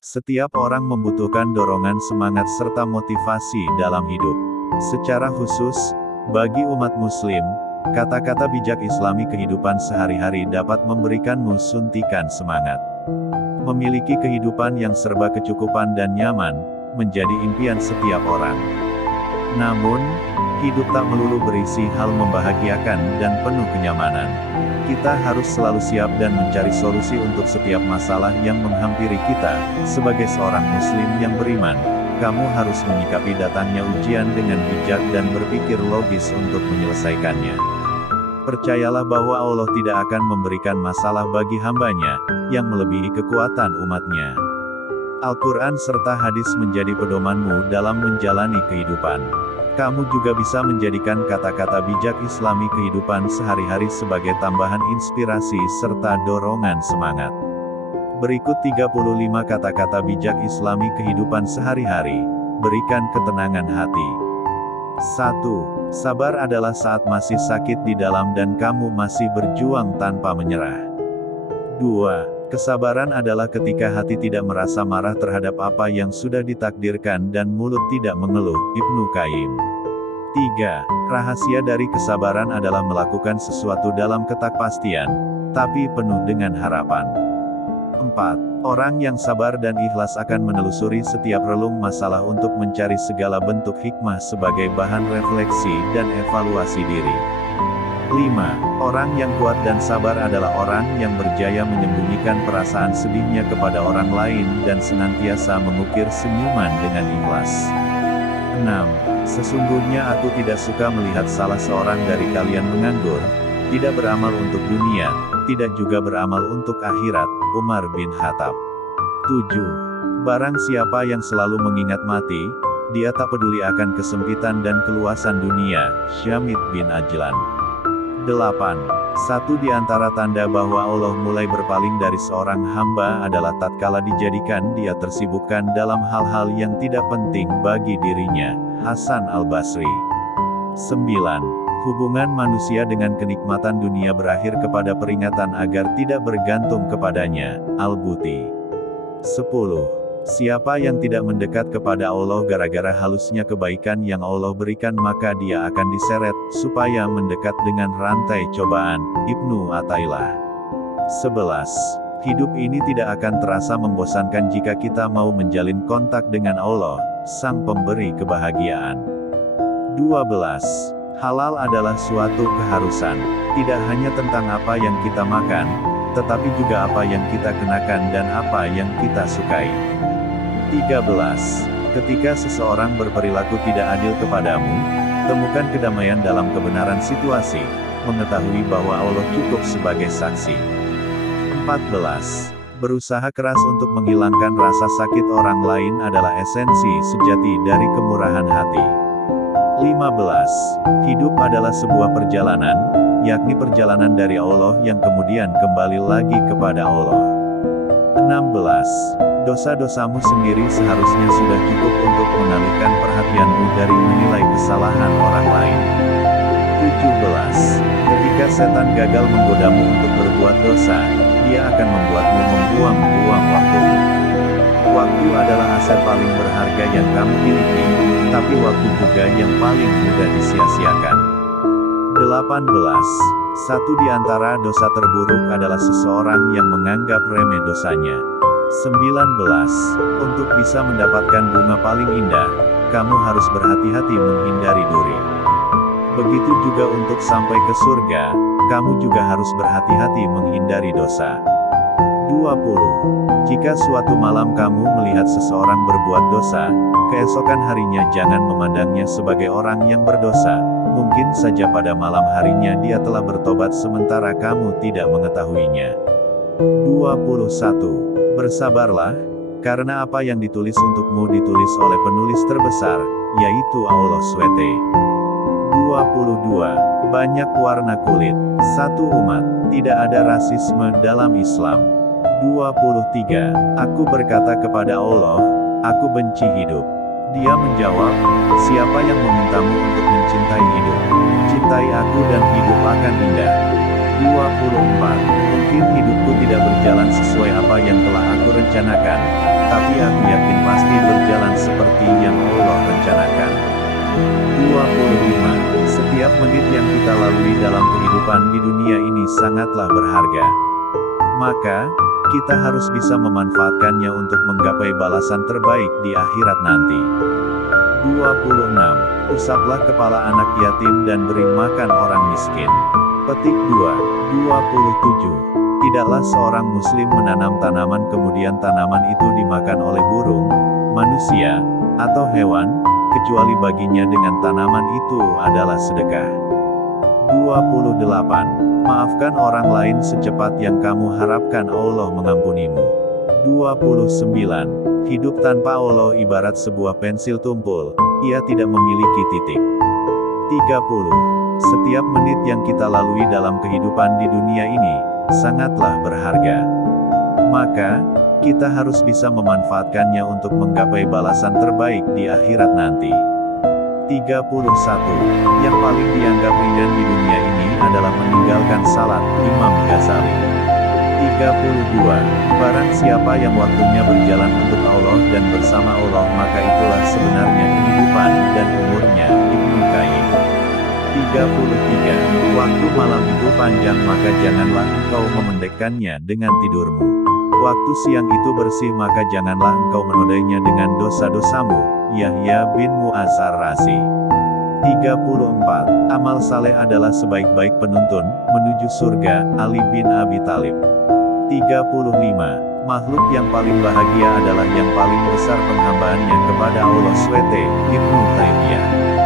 Setiap orang membutuhkan dorongan semangat serta motivasi dalam hidup. Secara khusus, bagi umat Muslim, kata-kata bijak Islami kehidupan sehari-hari dapat memberikanmu suntikan semangat. Memiliki kehidupan yang serba kecukupan dan nyaman, menjadi impian setiap orang. Namun, hidup tak melulu berisi hal membahagiakan dan penuh kenyamanan. Kita harus selalu siap dan mencari solusi untuk setiap masalah yang menghampiri kita. Sebagai seorang Muslim yang beriman, kamu harus menyikapi datangnya ujian dengan bijak dan berpikir logis untuk menyelesaikannya. Percayalah bahwa Allah tidak akan memberikan masalah bagi hambanya, yang melebihi kekuatan umatnya. Al-Quran serta hadis menjadi pedomanmu dalam menjalani kehidupan. Kamu juga bisa menjadikan kata-kata bijak Islami kehidupan sehari-hari sebagai tambahan inspirasi serta dorongan semangat. Berikut 35 kata-kata bijak Islami kehidupan sehari-hari, berikan ketenangan hati. 1. Sabar adalah saat masih sakit di dalam dan kamu masih berjuang tanpa menyerah. 2. Kesabaran adalah ketika hati tidak merasa marah terhadap apa yang sudah ditakdirkan dan mulut tidak mengeluh. Ibnu Qayyim. 3. Rahasia dari kesabaran adalah melakukan sesuatu dalam ketakpastian, tapi penuh dengan harapan. 4. Orang yang sabar dan ikhlas akan menelusuri setiap relung masalah untuk mencari segala bentuk hikmah sebagai bahan refleksi dan evaluasi diri. 5. Orang yang kuat dan sabar adalah orang yang berjaya menyembunyikan perasaan sedihnya kepada orang lain dan senantiasa mengukir senyuman dengan ikhlas. 6. Sesungguhnya aku tidak suka melihat salah seorang dari kalian menganggur, tidak beramal untuk dunia, tidak juga beramal untuk akhirat. Umar bin Khattab. 7. Barang siapa yang selalu mengingat mati, dia tak peduli akan kesempitan dan keluasan dunia. Syamid bin Ajlan. 8. Satu di antara tanda bahwa Allah mulai berpaling dari seorang hamba adalah tatkala dijadikan dia tersibukkan dalam hal-hal yang tidak penting bagi dirinya. Hasan Al-Basri. 9. Hubungan manusia dengan kenikmatan dunia berakhir kepada peringatan agar tidak bergantung kepadanya. Al-Buti. 10. Siapa yang tidak mendekat kepada Allah gara-gara halusnya kebaikan yang Allah berikan maka dia akan diseret, supaya mendekat dengan rantai cobaan. Ibnu Athaillah. 11. Hidup ini tidak akan terasa membosankan jika kita mau menjalin kontak dengan Allah, Sang Pemberi kebahagiaan. 12. Halal adalah suatu keharusan, tidak hanya tentang apa yang kita makan, tetapi juga apa yang kita kenakan dan apa yang kita sukai. 13. Ketika seseorang berperilaku tidak adil kepadamu, temukan kedamaian dalam kebenaran situasi, mengetahui bahwa Allah cukup sebagai saksi. 14. Berusaha keras untuk menghilangkan rasa sakit orang lain adalah esensi sejati dari kemurahan hati. 15. Hidup adalah sebuah perjalanan, yakni perjalanan dari Allah yang kemudian kembali lagi kepada Allah. 16. Dosa-dosamu sendiri seharusnya sudah cukup untuk mengalihkan perhatianmu dari menilai kesalahan orang lain. 17. Ketika setan gagal menggodamu untuk berbuat dosa, dia akan membuatmu membuang-buang waktumu. Waktu adalah aset paling berharga yang kamu miliki, tapi waktu juga yang paling mudah disia-siakan. 18. Satu di antara dosa terburuk adalah seseorang yang menganggap remeh dosanya. 19. Untuk bisa mendapatkan bunga paling indah, kamu harus berhati-hati menghindari duri. Begitu juga untuk sampai ke surga, kamu juga harus berhati-hati menghindari dosa. 20. Jika suatu malam kamu melihat seseorang berbuat dosa, keesokan harinya jangan memandangnya sebagai orang yang berdosa. Mungkin saja pada malam harinya dia telah bertobat sementara kamu tidak mengetahuinya. 21. Bersabarlah, karena apa yang ditulis untukmu ditulis oleh penulis terbesar, yaitu Allah SWT. 22. Banyak warna kulit, satu umat, tidak ada rasisme dalam Islam. 23. Aku berkata kepada Allah, aku benci hidup. Dia menjawab, siapa yang memintamu untuk mencintai hidup? Cintai aku dan hidup akan indah. 24. Mungkin hidupku tidak berjalan sesuai apa yang telah aku rencanakan, tapi aku yakin pasti berjalan seperti yang Allah rencanakan. 25. Setiap menit yang kita lalui dalam kehidupan di dunia ini sangatlah berharga. Maka, kita harus bisa memanfaatkannya untuk menggapai balasan terbaik di akhirat nanti. 26. Usaplah kepala anak yatim dan beri makan orang miskin. Petik 2. 27. Tidaklah seorang muslim menanam tanaman kemudian tanaman itu dimakan oleh burung, manusia, atau hewan, kecuali baginya dengan tanaman itu adalah sedekah. 28. Maafkan orang lain secepat yang kamu harapkan Allah mengampunimu. 29. Hidup tanpa Allah ibarat sebuah pensil tumpul, ia tidak memiliki titik. 30. Setiap menit yang kita lalui dalam kehidupan di dunia ini, sangatlah berharga. Maka, kita harus bisa memanfaatkannya untuk menggapai balasan terbaik di akhirat nanti. 31. Yang paling dianggap ringan di dunia ini adalah meninggalkan salat, Imam Ghazali. 32. Barang siapa yang waktunya berjalan untuk Allah dan bersama Allah maka itulah sebenarnya kehidupan dan umurnya, Ibnu Qayyim. 33. Waktu malam itu panjang maka janganlah engkau memendekkannya dengan tidurmu. Waktu siang itu bersih maka janganlah engkau menodainya dengan dosa-dosamu. Yahya bin Mu'adz Ar-Razi. 34. Amal saleh adalah sebaik-baik penuntun menuju surga, Ali bin Abi Thalib. 35. Makhluk yang paling bahagia adalah yang paling besar penghambaannya kepada Allah SWT, Ibnu Taimiyah.